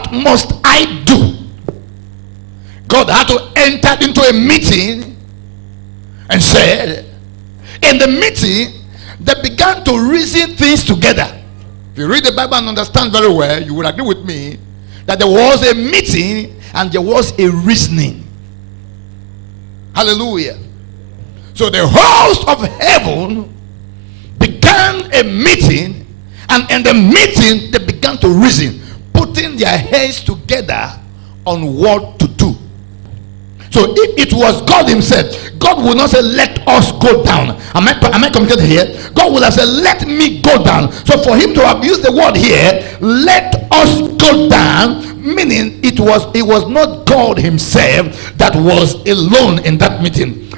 what must I do? God had to enter into a meeting and said, in the meeting, they began to reason things together. If you read the Bible and understand very well, you will agree with me that there was a meeting and there was a reasoning. Hallelujah. So the host of heaven began a meeting, and in the meeting they began to reason, putting their heads together on what to do. So if it was God himself, God would not say, let us go down. Am I communicating here? God would have said, let me go down. So for him to have used the word here, let us go down, meaning it was not God himself that was alone in that meeting.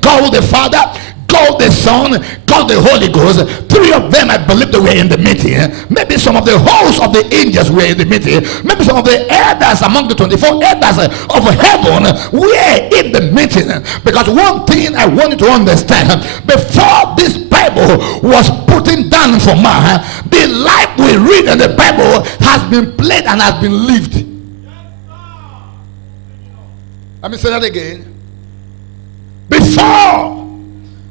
God the Father, God the Son, God the Holy Ghost, three of them I believe they were in the meeting. Maybe some of the hosts of the angels were in the meeting. Maybe some of the elders among the 24 elders of heaven were in the meeting. Because one thing I want you to understand, before this Bible was putting down for man, the life we read in the Bible has been played and has been lived. Let me say that again. Before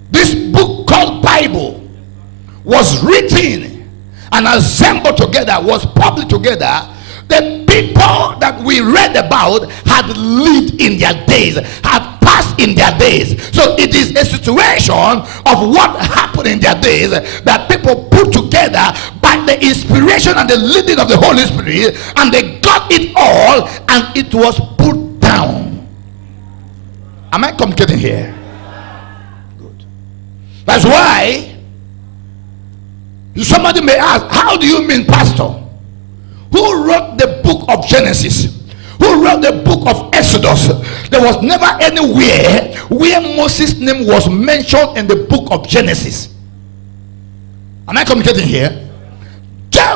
this book called Bible was written and assembled together, was published together, the people that we read about had lived in their days, had passed in their days. So it is a situation of what happened in their days that people put together by the inspiration and the leading of the Holy Spirit, and they got it all and it was put down. Am I communicating here? Good. That's why somebody may ask, how do you mean, Pastor? Who wrote the book of Genesis? Who wrote the book of Exodus? There was never anywhere where Moses' name was mentioned in the book of Genesis. Am I communicating here?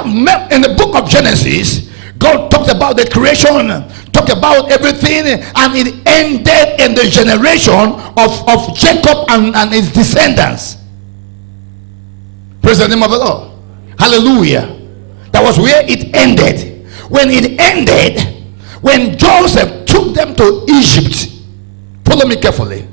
In the book of Genesis, God talked about the creation, talked about everything, and it ended in the generation of Jacob and his descendants. Praise the name of the Lord. Hallelujah. That was where it ended. When it ended, when Joseph took them to Egypt, follow me carefully,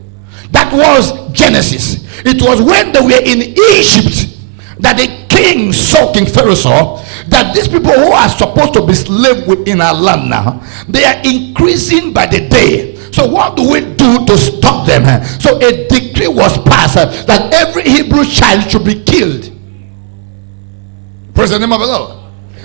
that was Genesis. It was when they were in Egypt that the king saw, King Pharaoh saw, that these people who are supposed to be slaves within our land now, they are increasing by the day. So what do we do to stop them? So a decree was passed that every Hebrew child should be killed. Praise the name of the Lord.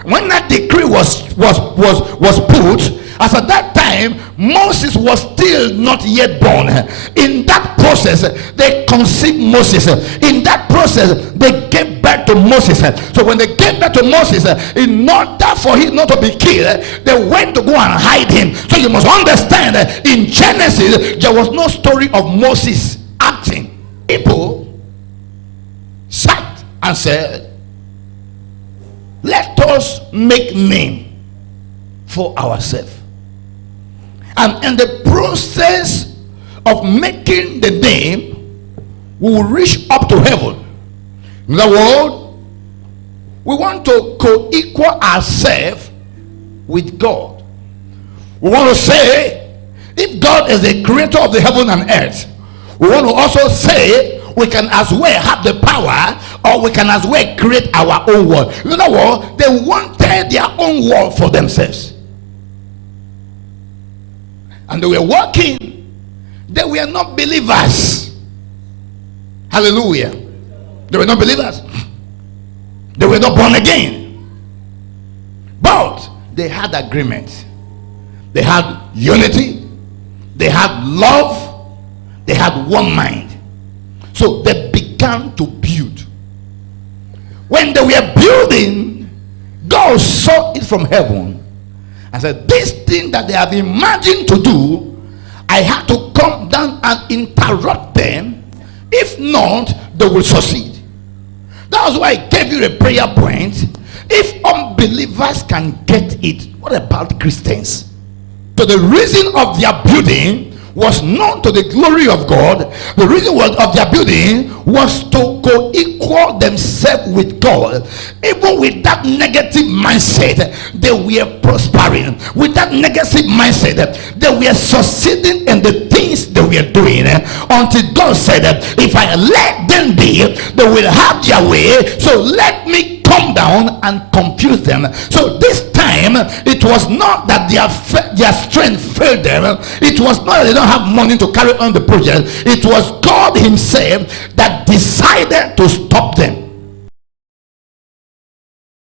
When that decree was put, as at that time Moses was still not yet born. In that process they conceived Moses. In that process they gave birth to Moses. So when they gave birth to Moses, in order for him not to be killed, they went to go and hide him. So you must understand, in Genesis there was no story of Moses acting. People sat and said, let us make name for ourselves. And in the process of making the name, we will reach up to heaven. In other words, we want to co-equal ourselves with God. We want to say, if God is the creator of the heaven and earth, we want to also say we can as well have the power, or we can as well create our own world. You know what? They wanted their own world for themselves. And they were working. They were not believers. Hallelujah. They were not believers. They were not born again. But they had agreement. They had unity. They had love. They had one mind. So they began to build. When they were building, God saw it from heaven and said, this thing that they have imagined to do, I have to come down and interrupt them. If not, they will succeed. That was why I gave you a prayer point. If unbelievers can get it, what about Christians? So the reason of their building was known to the glory of God. The reason was of their building was to co-equal themselves with God. Even with that negative mindset, they were prospering. With that negative mindset, they were succeeding in the things they were doing, until God said, if I let them be, they will have their way, so let me come down and confuse them. So this time, it was not that their strength failed them. It was not that they don't have money to carry on the project. It was God himself that decided to stop them.